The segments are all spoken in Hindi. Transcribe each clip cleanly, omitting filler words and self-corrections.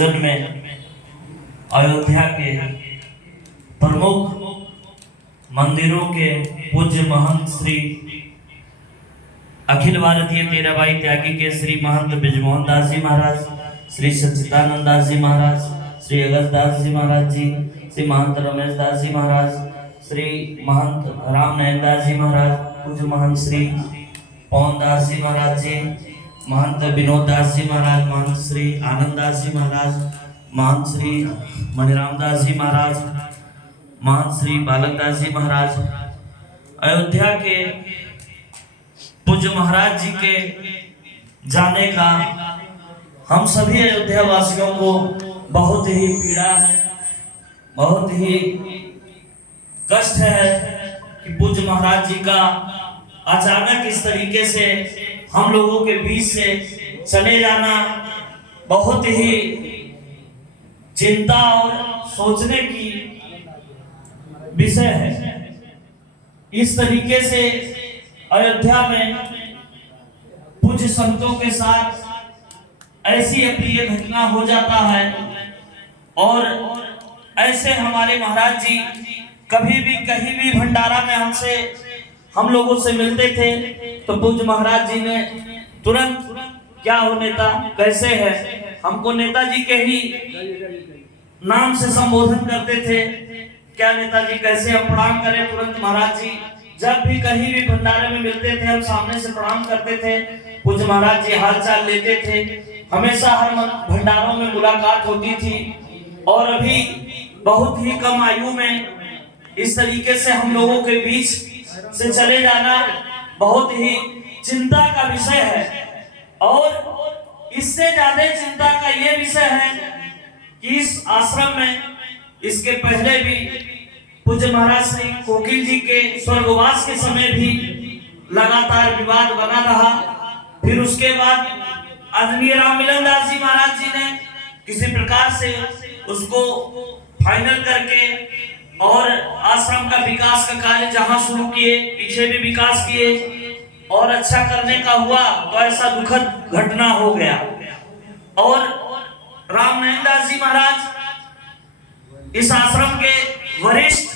जन में अयोध्या के प्रमुख मंदिरों के पूज्य महंत श्री अखिल भारतीय तेराबाई त्यागी के श्री महंत ब्रिजमोहन दास जी महाराज, श्री सच्चिदानंद दास जी महाराज, श्री अगस्त दास जी महाराज जी, श्री महंत रमेश दास जी महाराज, श्री महंत राम नयन दास जी महाराज, पूज्य महंत श्री पवन दास जी महाराज जी, महंत विनोद दास जी महाराज, महंत श्री आनंद दास जी महाराज, महंत श्री मणिराम दास जी महाराज, महंत श्री बालक दास जी महाराज, अयोध्या के पूज्य महाराज जी के जाने का हम सभी अयोध्या वासियों को बहुत ही पीड़ा है, बहुत ही कष्ट है कि पूज्य महाराज जी का अचानक इस तरीके से हम लोगों के बीच से चले जाना बहुत ही चिंता और सोचने की विषय है। इस तरीके से अयोध्या में पूज्य संतों के साथ ऐसी अप्रिय घटना हो जाता है और ऐसे हमारे महाराज जी कभी भी कहीं भी भंडारा में हम लोगों से मिलते थे तो पूज्य महाराज जी ने तुरंत क्या हो नेता कैसे है, हमको नेताजी के ही नाम से संबोधन करते थे, क्या नेताजी कैसे, हम प्रणाम करें। तुरंत महाराज जी जब भी कहीं भी भंडारे में मिलते थे हम सामने से प्रणाम करते थे, पूज्य महाराज जी हालचाल लेते थे, हमेशा हर भंडारों में मुलाकात होती थी। और अभी बहुत ही कम आयु में इस तरीके से हम लोगों के बीच से चले जाना बहुत ही चिंता का विषय है। और इससे ज्यादा चिंता का यह विषय है कि इस आश्रम में इसके पहले भी पूज्य महाराज श्री कोकिल जी के स्वर्गवास के समय भी लगातार विवाद बना रहा। फिर उसके बाद आदरणीय राम मिलन दास जी महाराज जी ने किसी प्रकार से उसको फाइनल करके और आश्रम का विकास का कार्य जहां शुरू किए, पीछे भी विकास किए और अच्छा करने का हुआ तो ऐसा दुखद घटना हो गया। और राम नयन दास जी महाराज इस आश्रम के वरिष्ठ,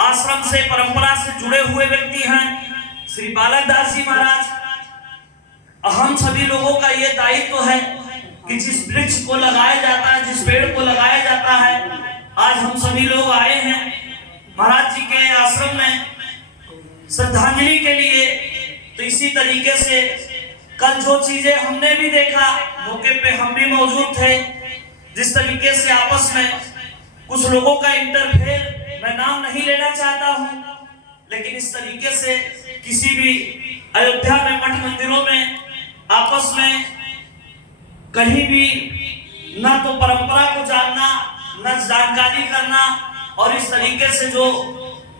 आश्रम से परंपरा से जुड़े हुए व्यक्ति हैं। श्री बालक दास जी महाराज, हम सभी लोगों का ये दायित्व है कि जिस वृक्ष को लगाया जाता है, जिस पेड़ को लगाया जाता है, आज हम सभी लोग आए हैं महाराज जी के आश्रम में श्रद्धांजलि के लिए। तो इसी तरीके से कल जो चीजें हमने भी देखा, मौके पे हम भी मौजूद थे, जिस तरीके से आपस में कुछ लोगों का इंटरफेयर, मैं नाम नहीं लेना चाहता हूं, लेकिन इस तरीके से किसी भी अयोध्या में मठ मंदिरों में आपस में कहीं भी ना तो परंपरा को जानना, न जानकारी करना, और इस तरीके से जो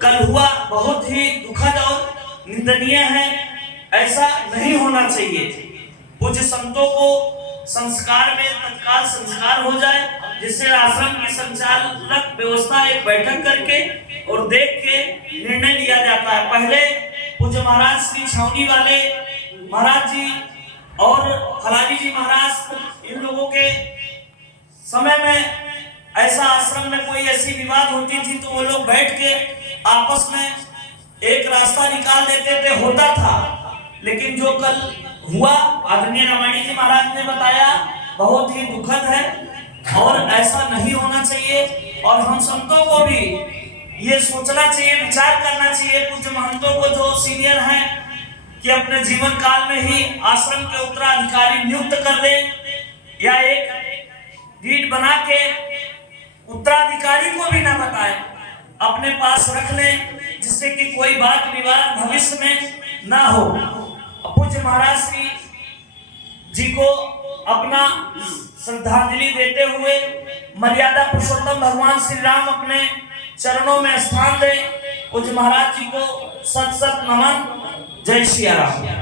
कल हुआ बहुत ही दुखद और निंदनीय है। ऐसा नहीं होना चाहिए। पूज्य संतों को संस्कार में तत्काल संस्कार हो जाए, जिससे आश्रम की संचालक व्यवस्था एक बैठक करके और देख के निर्णय लिया जाता है। पहले पूज्य महाराज श्री छावनी वाले महाराज जी और फलानी जी महाराज, इन लोगों के समय में ऐसा आश्रम में कोई ऐसी विवाद होती थी तो वो लोग बैठ के आपस में एक रास्ता निकाल देते थे, होता था। लेकिन जो कल हुआ, आदरणीय रामायणी जी महाराज ने बताया, बहुत ही दुखद है और ऐसा नहीं होना चाहिए। और हम संतों को भी ये सोचना चाहिए, विचार करना चाहिए, पूज्य महंतों को जो सीनियर हैं, कि अपने जीवन काल में ही आश्रम के उत्तराधिकारी नियुक्त कर दें या एक डीड बना के उत्तराधिकारी को भी ना बताए, अपने पास रख लें, जिससे कि कोई बात विवाद भविष्य में ना हो। पूज्य महाराज श्री जी को अपना श्रद्धांजलि देते हुए मर्यादा पुरुषोत्तम भगवान श्री राम अपने चरणों में स्थान दें। पूज्य महाराज जी को सत सत नमन। जय श्री राम।